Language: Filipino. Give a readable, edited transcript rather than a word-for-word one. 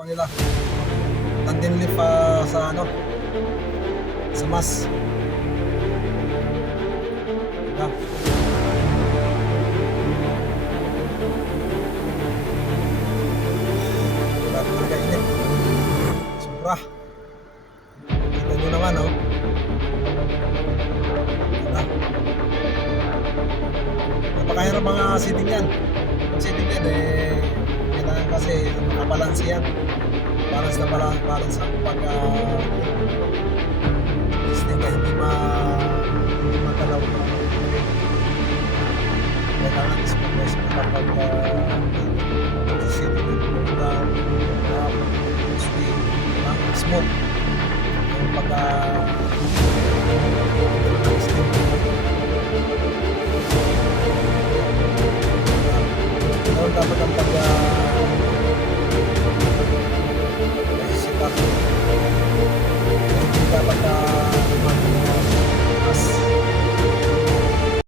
po nila. Tandem lift sa ano, sa mas. Diba? Diba talaga init? Sobra. Kita nyo naman, oh. Diba? Napakahirap mga seating yan. Yung seating yan, kailangan kasi nakabalanse yan. Balance na balance ang listing na hindi magalaw. Kailangan is-progress na kapag sitting ng smooth yung listing. Dapat ang